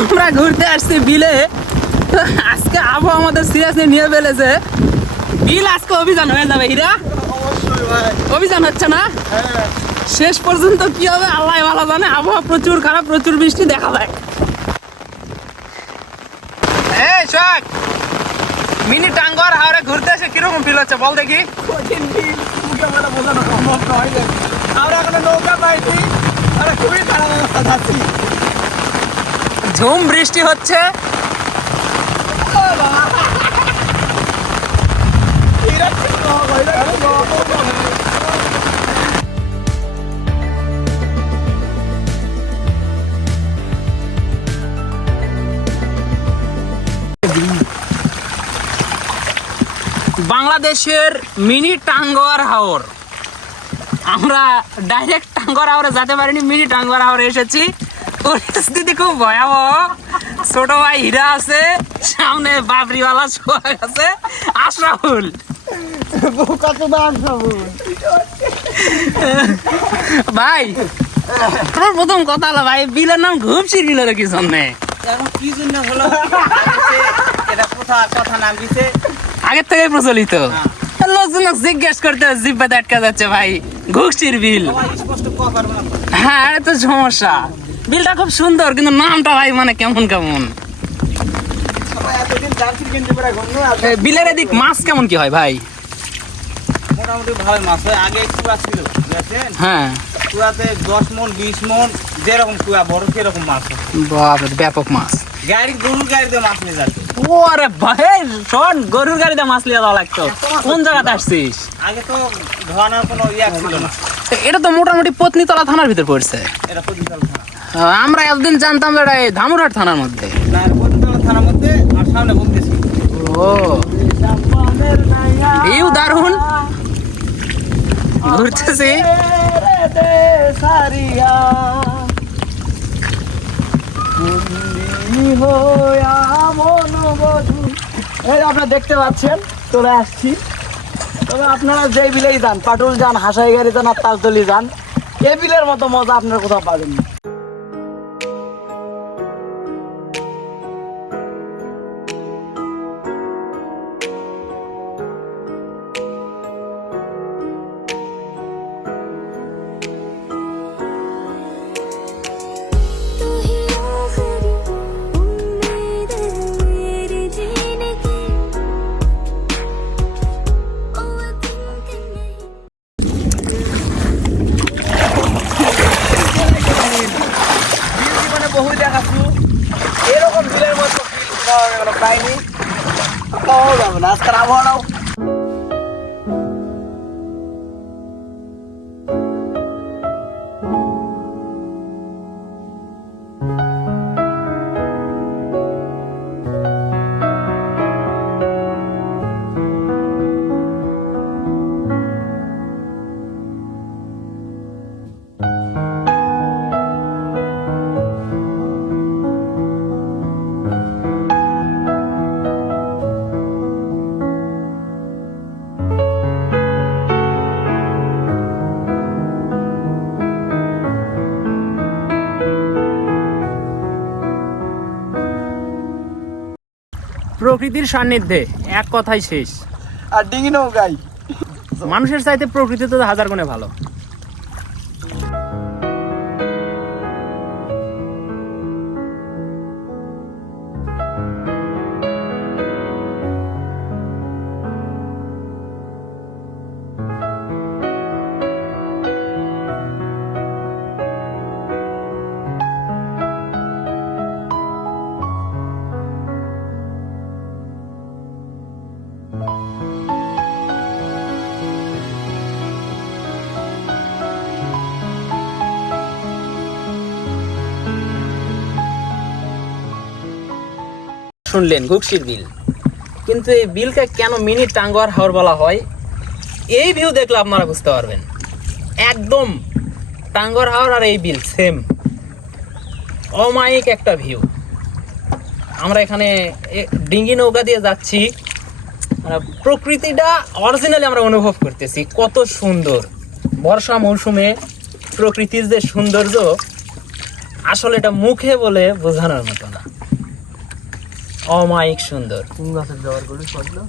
আমরা ঘুরতে আসছি বিলে। আজকে আবহাওয়া আমাদের সিরিয়াসলি নিয়ে ফেলেছে। বিল আজকে অভিযান হয়ে যাবে হীরা, অভিযান হচ্ছে না? শেষ পর্যন্ত কি হবে আল্লাহ ভালো জানে। আবহাওয়া প্রচুর খারাপ, প্রচুর বৃষ্টি দেখা যায়। এই শখ, মিনি টাঙ্গর হাওড়ে ঘুরতে এসে কিরকম ফিল হচ্ছে বল দেখি। কঠিন ফিল, মুখে বলে বোঝানো সম্ভব নয়। আমরা এখানে নৌকা পাইছি, আমরা খুবই খারাপ অবস্থা যাচ্ছি। ঝুম বৃষ্টি হচ্ছে। বাংলাদেশের মিনি টাঙ্গর হাওর। আমরা ডাইরেক্ট টাঙ্গর হাওরে যেতে পারিনি, মিনি টাঙ্গর হাওরে এসেছি। পরিস্থিতি খুব ভয়াবহ। ছোট ভাই হীরা আছে, সামনে বাবরিওয়ালা সোহাগ আছে, আশরাফুল। ভাই তোমার প্রথম কথা হলো ভাই, বিলের নাম ঘুপসি বিলের কি জন্যে? কি জন্য হলো এটা কথা নাম দিছে আগের থেকে প্রচলিত। লোকজন জিজ্ঞেস করতে জিব্বাতে আটকা যাচ্ছে ভাই, ঘুপসির বিল। হ্যাঁ এটা তো সমস্যা। বিলটা খুব সুন্দর কিন্তু নামটা ভাই মানে কেমন কেমন। বিলের এদিক মাছ কেমন কি হয় ভাই? মোটামুটি ভালো মাছ হয়। আগে কুয়া ছিল বুঝেছেন? হ্যাঁ, কুয়াতে 10 মন 20 মন যেরকম কুয়া বড় সেরকম মাছ হয়। বাপরে ব্যাপক মাছ। গরুর গাড়িতে মাছ নিয়ে যাচ্ছে। ওরে ভাই শোন, গরুর গাড়িতে মাছ নিয়ে যাওয়া লাগতো। কোন জায়গাতে আসছিস? আগে তো ধোয়ানোর কোনো ইয়া ছিল না। এটা তো মোটামুটি পত্নীতলা থানার ভিতর পড়ছে। এটা পতিতলা থানা। আমরা এতদিন জানতাম এটা এই ধামুরহাট থানার মধ্যে। না, পতিতলা থানার মধ্যে আর সামনে বলতেছি। ও ভিউ দারুন, ঘুরতেছি। আপনারা দেখতে পাচ্ছেন চলে আসছি। তবে আপনারা যেই বিলেই যান, পাটুল যান, হাসাই গাড়ি যান আর তালতলি যান, এই বিলের মতো মজা আপনারা কোথাও পাবেন না। বহু দেখাচ্ছি এরকম বিলের মতো পাইনি, পাওয়া যাবে না আজকাল আবহাওয়াটাও। প্রকৃতির সান্নিধ্যে এক কথাই শেষ। আর ডিঙি নৌকাই মানুষের চাইতে প্রকৃতি তো হাজার গুণে ভালো। শুনলেন ঘুপসির বিল, কিন্তু এই বিলকে কেন মিনি টাঙ্গর হাওর বলা হয়, এই ভিউ দেখলে আপনারা বুঝতে পারবেন। একদম টাঙ্গর হাওর আর এই বিল সেম, অমায়িক একটা ভিউ। আমরা এখানে ডিঙ্গি নৌকা দিয়ে যাচ্ছি, প্রকৃতিটা অরিজিনালি আমরা অনুভব করতেছি কত সুন্দর। বর্ষা মৌসুমে প্রকৃতির যে সৌন্দর্য আসলে এটা মুখে বলে বোঝানোর মতো না, অমায়িক সুন্দর। কোন গাছের ব্যবহার করি সবগুলো?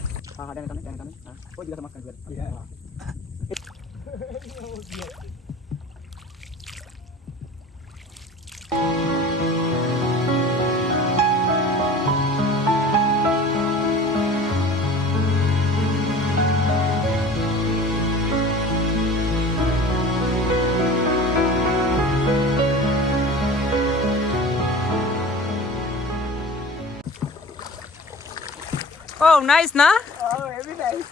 ও নাইস না? Heavy nice.